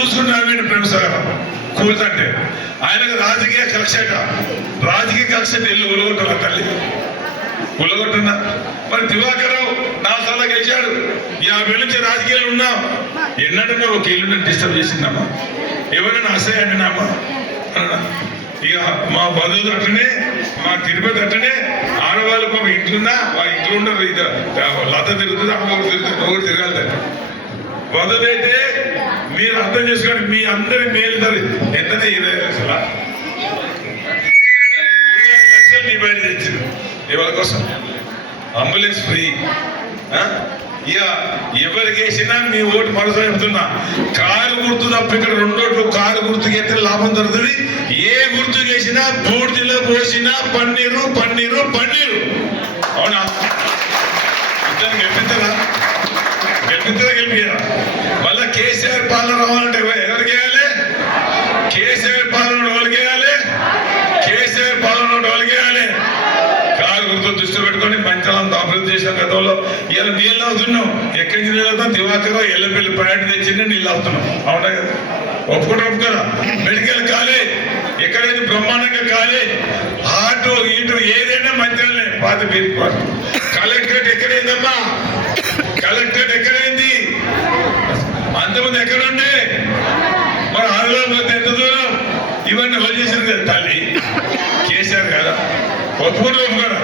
చూసుకుని నవ్విండు ప్రేమసాగర్ కూల్తంటే. ఆయనకు రాజకీయ కక్షట రాజకీయ కక్షట ఇల్లు ఉలగొట్టాల తల్లి? ఉలగొట్టున్నా. మరి దివాకరావు నాలుగు సార్లు గెలిచాడు. యాభై నుంచి రాజకీయాలు ఉన్నాం. ఎన్నడన్నా ఒక ఇల్లు డిస్టర్బ్ చేసిందమ్మా. ఎవరైనా అసహ్య అండినామా ఇక మా బంధువులు అట్టనే మా తిరుపతి అట్టనే ఆడవాళ్ళు పాప ఇంట్లున్నా వాళ్ళ ఇంట్లో ఉండరు. ఇది లత తిరుగుతుంది అమ్మ తిరుగుతుంది ఒకటి తిరగాలి మొదలైతే మీరు అర్థం చేసుకోండి మీ అందరి మేలు ధర ఎంతనే ఇరవై లక్షల? లక్షలు మీ బయట తెచ్చింది. ఎవరి కోసం అంబులెన్స్ ఫ్రీ. ఇక ఎవరికి వేసినా మీ ఓటు మరోసారి చెప్తున్నా కారు గుర్తు తప్ప ఇక్కడ రెండోట్లు కారు గుర్తుకి ఎత్తే లాభం దొరుకుతుంది. ఏ గుర్తు చేసినా బూడిదిలో పోసినా పన్నీరు పన్నీరు పన్నీరు. అవునా? ఇద్దరు గెలిపిస్తారా? గెలిపిస్తారా గెలిపియరా? గుర్తు దృష్టిలో పెట్టుకొని పంచాలంతా అభివృద్ధి చేసిన గతంలో. ఇలా నీళ్ళు అవుతున్నాం ఎక్కడి నుంచి నీళ్ళు అవుతాం దివాకర్ ఎల్లపల్లి ప్యాట్ తెచ్చిండే నీళ్ళు అవుతున్నాం అవునా కదా? ఒప్పుకుంటా ఒప్పుకోరా? Medical college. ఎక్కడైతే బ్రహ్మాండంగా కాలేజ్. హార్ట్ ఈటు ఏదైనా మంచిగానే పాత పేరు కలెక్టరేట్ ఎక్కడైందమ్మా? కలెక్టరేట్ ఎక్కడైంది? అంతమంది ఎక్కడుండే మరి ఆరులో ఎంత దూరం? ఇవన్నీ వదిలేసింది కదా తల్లి? కేసీఆర్ కదా. ఒప్పుకుంటూ ఒప్పుకోరా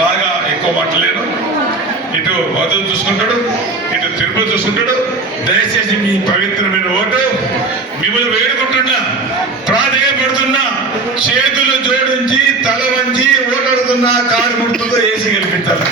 బాగా ఎక్కువ మాట్లాడలేను. ఇటు మధు చూసుకుంటాడు ఇటు తిరుపతి చూసుకుంటాడు. దయచేసి మీ పవిత్రమైన ఓటు మిమ్మల్ని వేడుకుంటున్నా ప్రాధేయపడుతున్నా చేతులు జోడించి తల వంచి ఓటాడుతున్నా కారు గుర్తుతో వేసి గెలిపించాలి.